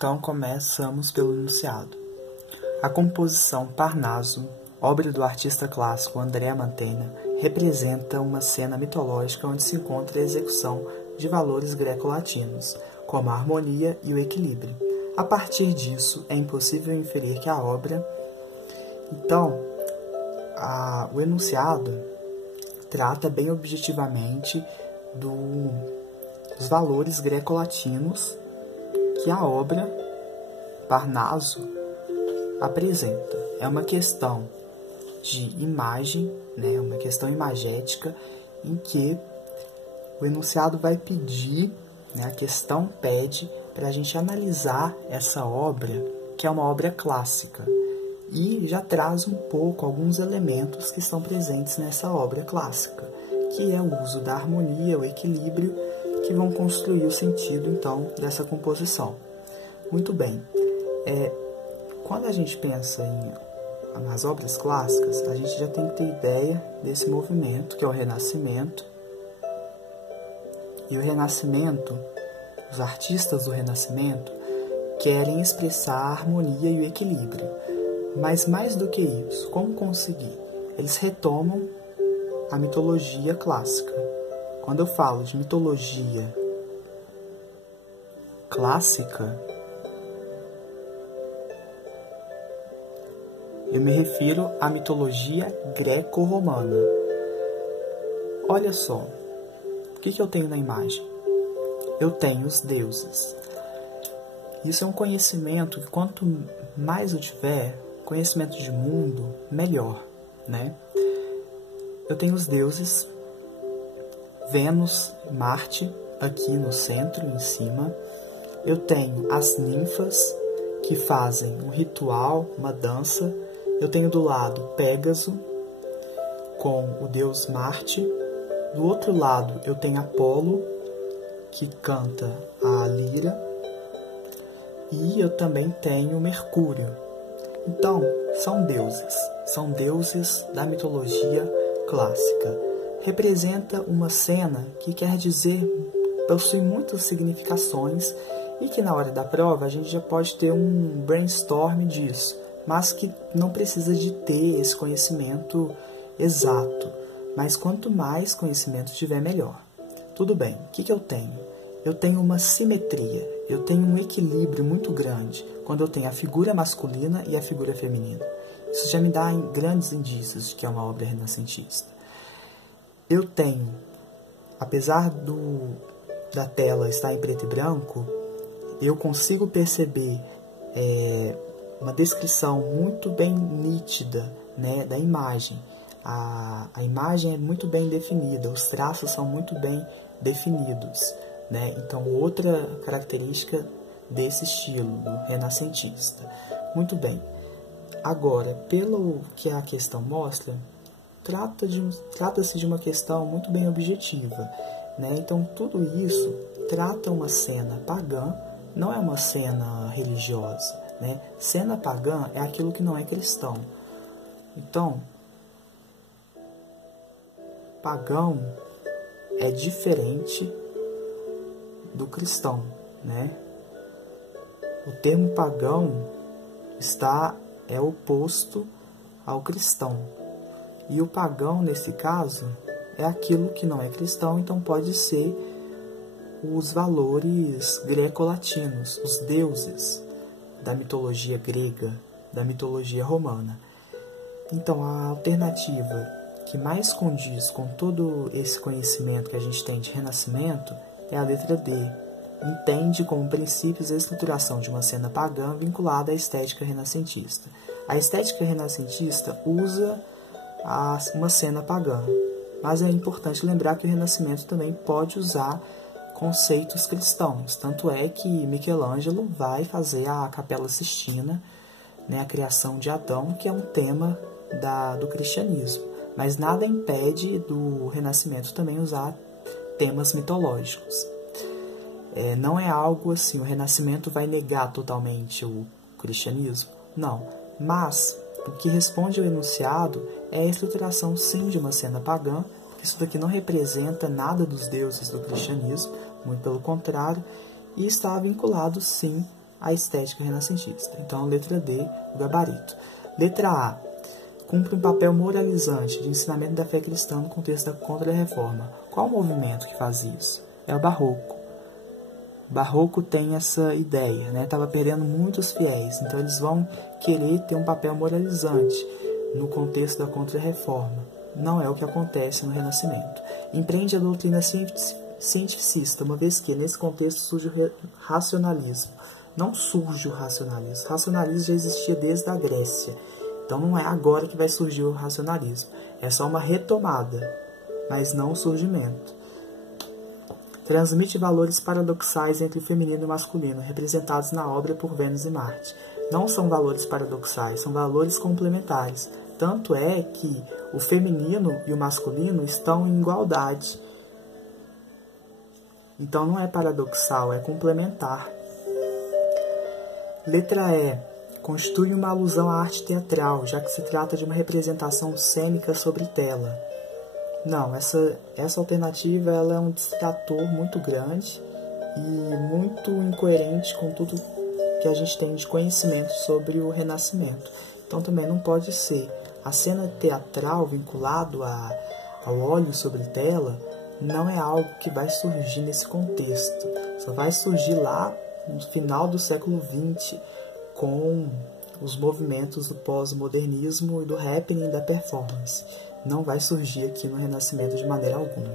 Então começamos pelo enunciado. A composição Parnaso, obra do artista clássico Andrea Mantegna, representa uma cena mitológica onde se encontra a execução de valores greco-latinos, como a harmonia e o equilíbrio. A partir disso, é impossível inferir que a obra... Então, o enunciado trata bem objetivamente dos valores greco-latinos que a obra Parnaso apresenta. É uma questão de imagem, né, uma questão imagética, em que o enunciado vai pedir, né, a questão pede para a gente analisar essa obra, que é uma obra clássica, e já traz um pouco alguns elementos que estão presentes nessa obra clássica, que é o uso da harmonia, o equilíbrio, que vão construir o sentido, então, dessa composição. Muito bem. Quando a gente pensa nas obras clássicas, a gente já tem que ter ideia desse movimento, que é o Renascimento. E o Renascimento, os artistas do Renascimento, querem expressar a harmonia e o equilíbrio. Mas mais do que isso, como conseguir? Eles retomam a mitologia clássica. Quando eu falo de mitologia clássica, eu me refiro à mitologia greco-romana. Olha só, o que eu tenho na imagem? Eu tenho os deuses. Isso é um conhecimento que quanto mais eu tiver, conhecimento de mundo, melhor, né? Eu tenho os deuses, Vênus, Marte, aqui no centro, em cima. Eu tenho as ninfas, que fazem um ritual, uma dança. Eu tenho do lado Pégaso, com o deus Marte. Do outro lado eu tenho Apolo, que canta a lira. E eu também tenho Mercúrio. Então, são deuses da mitologia clássica. Representa uma cena que quer dizer, possui muitas significações e que na hora da prova a gente já pode ter um brainstorm disso, mas que não precisa de ter esse conhecimento exato. Mas quanto mais conhecimento tiver, melhor. Tudo bem, o que eu tenho? Eu tenho uma simetria, eu tenho um equilíbrio muito grande quando eu tenho a figura masculina e a figura feminina. Isso já me dá grandes indícios de que é uma obra renascentista. Eu tenho, apesar da tela estar em preto e branco, eu consigo perceber uma descrição muito bem nítida, né, da imagem. A imagem é muito bem definida, os traços são muito bem definidos, né? Então, outra característica desse estilo, do renascentista. Muito bem. Agora, pelo que a questão mostra, trata-se de uma questão muito bem objetiva, né? Então, tudo isso trata uma cena pagã, não é uma cena religiosa, né? Cena pagã é aquilo que não é cristão. Então, pagão é diferente do cristão, né? O termo pagão é oposto ao cristão. E o pagão, nesse caso, é aquilo que não é cristão, então pode ser os valores greco-latinos, os deuses da mitologia grega, da mitologia romana. Então, a alternativa que mais condiz com todo esse conhecimento que a gente tem de renascimento é a letra D. Entende como princípios a estruturação de uma cena pagã vinculada à estética renascentista. A estética renascentista usa uma cena pagã, mas é importante lembrar que o Renascimento também pode usar conceitos cristãos. Tanto é que Michelangelo vai fazer a Capela Sistina, né, a criação de Adão, que é um tema do cristianismo. Mas nada impede do Renascimento também usar temas mitológicos. Não é algo assim, o Renascimento vai negar totalmente o cristianismo? Não. Mas o que responde ao enunciado é a estruturação, sim, de uma cena pagã, porque isso daqui não representa nada dos deuses do cristianismo, muito pelo contrário, e está vinculado, sim, a estética renascentista. Então, letra D, o gabarito. Letra A. Cumpre um papel moralizante de ensinamento da fé cristã no contexto da Contra-Reforma. Qual o movimento que faz isso? É o Barroco. O Barroco tem essa ideia, né? Estava perdendo muitos fiéis, então eles vão querer ter um papel moralizante no contexto da Contra-Reforma. Não é o que acontece no Renascimento. Empreende a doutrina cientificista, uma vez que nesse contexto surge o racionalismo. Não surge o racionalismo. O racionalismo já existia desde a Grécia. Então não é agora que vai surgir o racionalismo. É só uma retomada, mas não o surgimento. Transmite valores paradoxais entre feminino e masculino, representados na obra por Vênus e Marte. Não são valores paradoxais, são valores complementares. Tanto é que o feminino e o masculino estão em igualdade. Então não é paradoxal, é complementar. Letra E. Constitui uma alusão à arte teatral, já que se trata de uma representação cênica sobre tela. Não, essa alternativa ela é um distrator muito grande e muito incoerente com tudo que a gente tem de conhecimento sobre o Renascimento. Então também não pode ser. A cena teatral vinculado ao óleo sobre tela não é algo que vai surgir nesse contexto. Só vai surgir lá no final do século XX com os movimentos do pós-modernismo e do happening da performance. Não vai surgir aqui no Renascimento de maneira alguma.